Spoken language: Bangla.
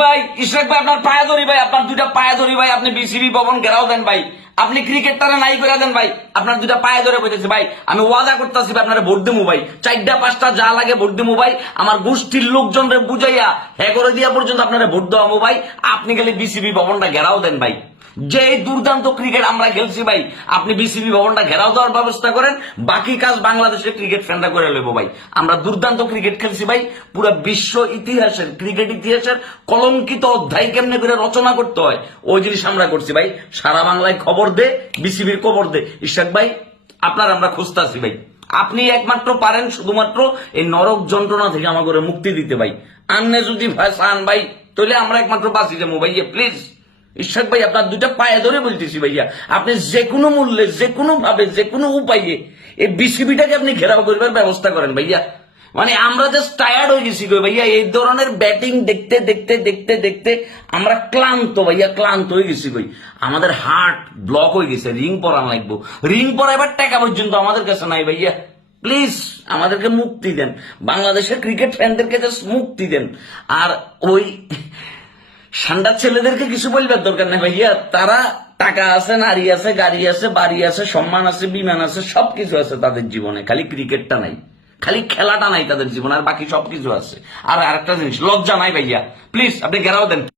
ভাই ইশরাক ভাই আপনার পায়ে ধরি ভাই, আপনার দুইটা পায়ে ধরি ভাই, আপনি বিসিবি ভবন ঘেরাও দেন ভাই, আপনি ক্রিকেটটারে নাই করে দেন ভাই, আপনার দুইটা পায়ে ধরে বলতেছি ভাই, আমি ওয়াদা করতেছি ভাই আপনারা ভোট দেবো ভাই, 4টা 5টা যা লাগে ভোট দেবো ভাই, আমার গোষ্ঠীর লোকজনরে বুঝাইয়া হ্যাঁ করে দিয়া পর্যন্ত আপনারা ভোট দেওয়াবো ভাই, আপনি খালি বিসিবি ভবনটা ঘেরাও দেন ভাই। যে দুর্দান্ত ক্রিকেট আমরা খেলছি ভাই, আপনি বিসিবি ভবনটা ঘেরাও দেওয়ার ব্যবস্থা করেন, বাকি কাজ বাংলাদেশের ক্রিকেট ফ্যানরা করে নেবো ভাই। আমরা দুর্দান্ত ক্রিকেট খেলছি ভাই, পুরো বিশ্ব ইতিহাসের ক্রিকেট ইতিহাসের কলঙ্কিত অধ্যায় কেমনে করে রচনা করতে হয় ওই জিনিস আমরা করছি ভাই। সারা বাংলায় খবর দে, বিসিবির খবর দে। ইশাক ভাই আপনার আমরা খুঁজতেছি ভাই, আপনি একমাত্র পারেন শুধুমাত্র এই নরক যন্ত্রণা থেকে আমাকে মুক্তি দিতে ভাই। আন্নে যদি চান ভাই তাহলে আমরা একমাত্র বাঁচি যাবো ভাইয়া, প্লিজ। ইশাক ভাই আপনার দুইটা পায়ে ধরে বলতেছি ভাইয়া, আপনি যে কোনো মূল্যে, যে কোনো ভাবে, যে কোনো উপায়ে এই বিসিবিটাকে আপনি ঘেরাও করবার ব্যবস্থা করেন ভাইয়া। মানে আমরা জাস্ট টায়ার্ড হয়ে গেছি গো ভাইয়া, এই ধরনের ব্যাটিং দেখতে দেখতে দেখতে দেখতে আমরা ক্লান্ত ভাইয়া, ক্লান্ত হয়ে গেছি ভাই। আমাদের হার্ট ব্লক হয়ে গেছে, রিং পরান লাগবো, রিং পরাইবার টাকা পর্যন্ত আমাদের কাছে নাই ভাইয়া। প্লিজ আমাদেরকে মুক্তি দেন, বাংলাদেশের ক্রিকেট ফ্যানদেরকে জাস্ট মুক্তি দেন। আর ওই ঠান্ডার ছেলেদেরকে কিছু বলবার দরকার নেই ভাইয়া, তারা টাকা আছে, নারী আছে, গাড়ি আছে, বাড়ি আছে, সম্মান আছে, বিমান আছে, সবকিছু আছে তাদের জীবনে, খালি ক্রিকেটটা নাই, খালি খেলাটা নাই তাদের জীবনে, আর বাকি সবকিছু আছে। আর আরেকটা জিনিস, লজ্জা নাই ভাইয়া, প্লিজ আপনি ঘেরাও দেন।